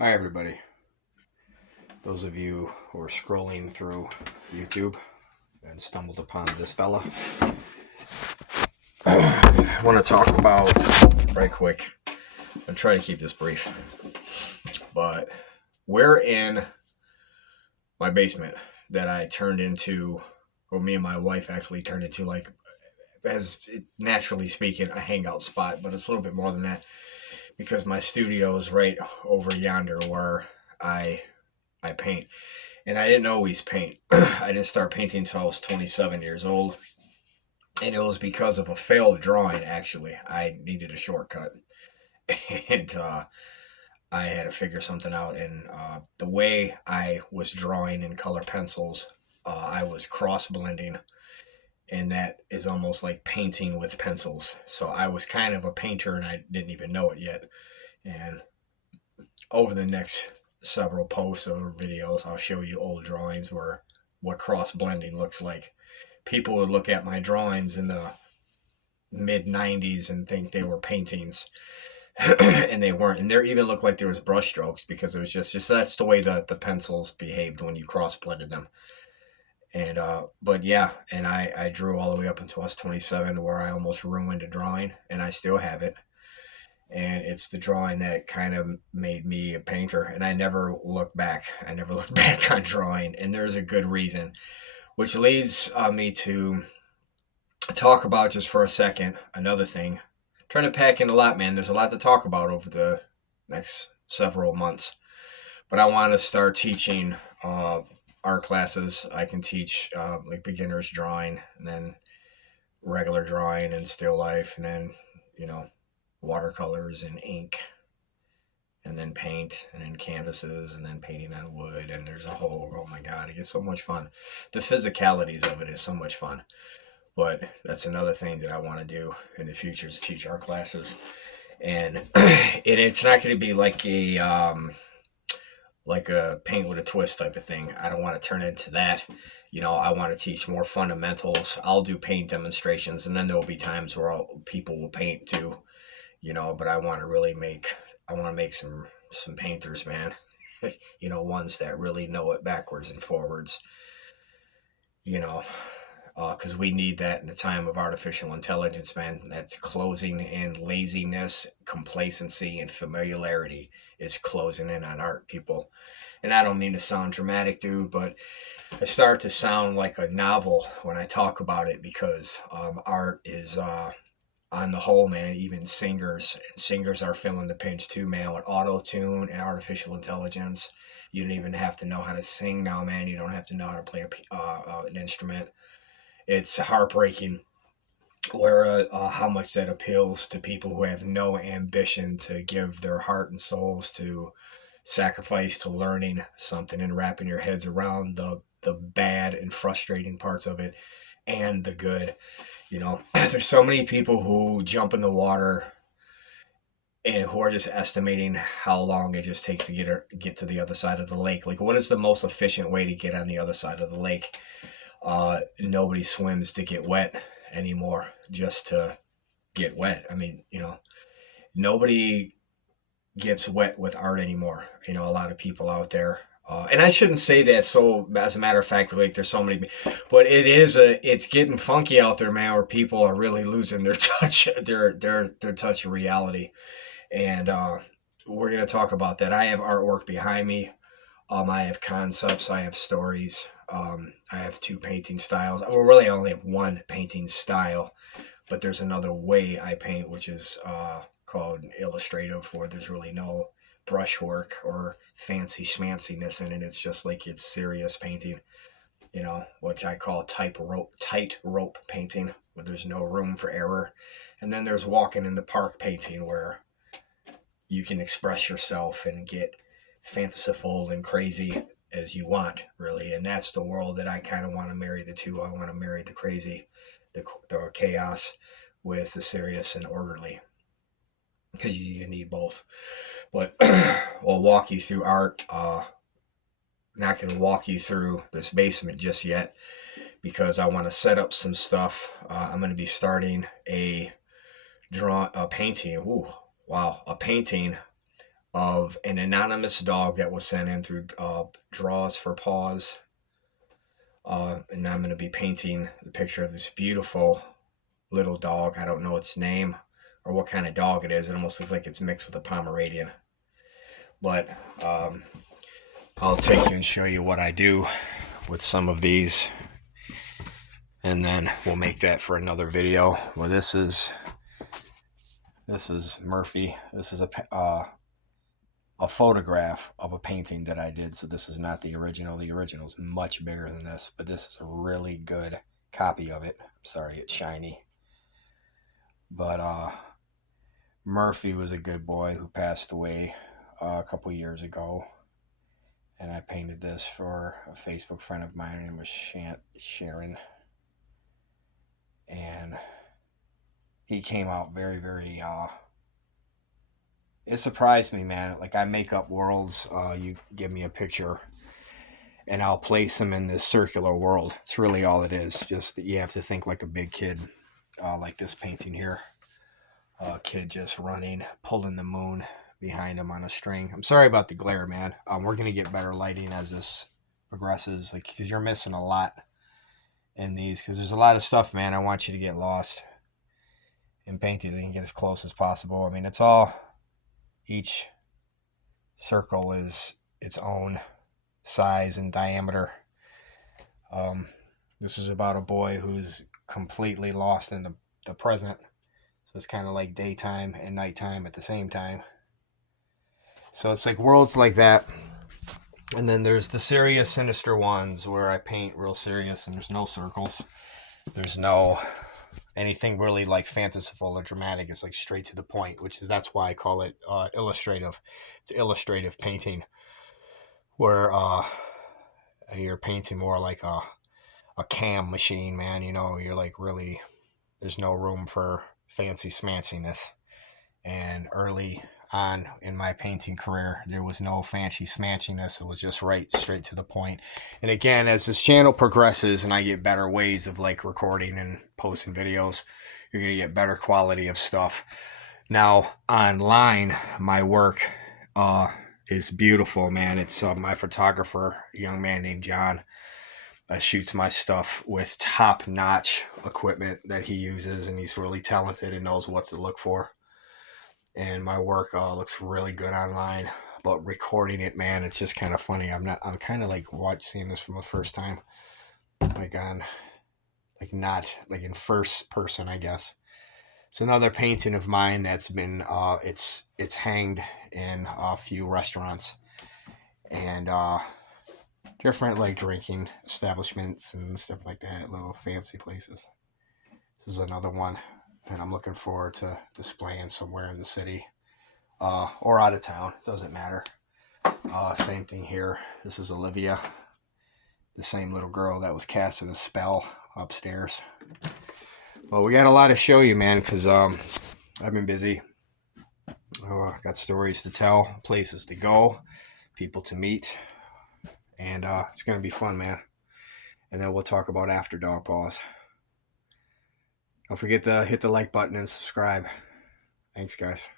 Hi, everybody. Those of you who are scrolling through YouTube and stumbled upon this fella, I want to talk about right quick. I'm trying to keep this brief, but we're in my basement that I turned into, or me and my wife actually turned into, like, as it, naturally speaking, a hangout spot, but it's a little bit more than that because my studio is right over yonder where I I paint. And I didn't always paint. I didn't start painting until I was 27 years old. And it was because of a failed drawing, actually. I needed a shortcut. And I had to figure something out. And the way I was drawing in color pencils, I was cross blending. And that is almost like painting with pencils. So I was kind of a painter and I didn't even know it yet. And over the next several posts or videos, I'll show you old drawings where what cross blending looks like. People would look at my drawings in the mid 90s and think they were paintings and they weren't. And there even looked like there was brush strokes because it was just that's the way the pencils behaved when you cross blended them. And but yeah, and I drew all the way up until I was 27, where I almost ruined a drawing, and I still have it. And it's the drawing that kind of made me a painter, and I never look back. I never look back on drawing, and there's a good reason, which leads me to talk about, just for a second, another thing. I'm trying to pack in a lot, man. There's a lot to talk about over the next several months, but I want to start teaching art classes. I can teach like beginners drawing, and then regular drawing and still life, and then you know watercolors and ink, and then paint, and then canvases, and then painting on wood. And there's a whole, oh my god, it gets so much fun. The physicalities of it is so much fun. But that's another thing that I want to do in the future, is teach art classes. And it's not going to be like a paint with a twist type of thing. I don't want to turn it into that. I want to teach more fundamentals. I'll do paint demonstrations, and then there will be times where people will paint too. But I want to make some painters, man. Ones that really know it backwards and forwards. You know, because we need that in the time of artificial intelligence, man. That's closing in. Laziness, complacency, and familiarity is closing in on art, people. And I don't mean to sound dramatic, dude, but I start to sound like a novel when I talk about it, because art is, on the whole, man. Even singers are feeling the pinch too, man, with auto tune and artificial intelligence. You don't even have to know how to sing now, man. You don't have to know how to play an instrument. It's heartbreaking where how much that appeals to people who have no ambition to give their heart and souls to sacrifice to learning something and wrapping your heads around the bad and frustrating parts of it and the good. There's so many people who jump in the water and who are just estimating how long it just takes to get to the other side of the lake. Like, what is the most efficient way to get on the other side of the lake? Nobody swims to get wet anymore, just to get wet. I mean, nobody gets wet with art anymore. A lot of people out there. And I shouldn't say that. So, as a matter of fact, like, there's so many, but it's getting funky out there, man. Where people are really losing their touch, their touch of reality. And we're gonna talk about that. I have artwork behind me. I have concepts. I have stories. I have two painting styles. Well, really, I only have one painting style, but there's another way I paint, which is called illustrative, where there's really no brushwork or fancy schmanciness in it. It's just like it's serious painting, which I call tight rope painting, where there's no room for error. And then there's walking in the park painting, where you can express yourself and get fanciful and crazy as you want, really. And that's the world that I kind of want to marry the two. I want to marry the crazy, the chaos, with the serious and orderly, because you need both. But we'll walk you through art. Not going to walk you through this basement just yet, because I want to set up some stuff. I'm going to be starting a painting. Ooh, wow, a painting of an anonymous dog that was sent in through Draws for Paws. And now I'm going to be painting the picture of this beautiful little dog. I don't know its name or what kind of dog it is. It almost looks like it's mixed with a Pomeranian. But I'll take you and show you what I do with some of these. And then we'll make that for another video. Well, this is Murphy. This is a photograph of a painting that I did. So this is not the original. The original is much bigger than this, but this is a really good copy of it. I'm sorry, it's shiny. But Murphy was a good boy who passed away a couple years ago. And I painted this for a Facebook friend of mine. Her name was Sharon. And he came out very, very, it surprised me, man. Like, I make up worlds. You give me a picture and I'll place them in this circular world. It's really all it is. Just that you have to think like a big kid, like this painting here. A kid just running, pulling the moon behind him on a string. I'm sorry about the glare, man. We're going to get better lighting as this progresses, like, because you're missing a lot in these, because there's a lot of stuff, man. I want you to get lost in painting. You can get as close as possible. I mean, it's all, each circle is its own size and diameter. This is about a boy who's completely lost in the present. So it's kind of like daytime and nighttime at the same time. So it's like worlds like that. And then there's the serious, sinister ones where I paint real serious and there's no circles. There's no anything really like fanciful or dramatic. It's like straight to the point, that's why I call it illustrative. It's illustrative painting, where you're painting more like a cam machine, man. You know, you're like really, there's no room for fancy smanciness. And early on in my painting career, there was no fancy smanchiness. It was just straight to the point. And again, as this channel progresses and I get better ways of like recording and posting videos, you're going to get better quality of stuff. Now online, my work is beautiful, man. It's my photographer, a young man named John, shoots my stuff with top-notch equipment that he uses, and he's really talented and knows what to look for. And my work looks really good online, but recording it, man, it's just kind of funny. I'm kind of like seeing this from the first time, not like in first person, I guess. It's another painting of mine that's been it's hanged in a few restaurants and different like drinking establishments and stuff like that, little fancy places. This is another one that I'm looking forward to displaying somewhere in the city or out of town. Doesn't matter. Same thing here. This is Olivia, the same little girl that was casting a spell upstairs. Well, we got a lot to show you, man, because I've been busy. Got stories to tell, places to go, people to meet, and it's going to be fun, man. And then we'll talk about after Dog Paws. Don't forget to hit the like button and subscribe. Thanks, guys.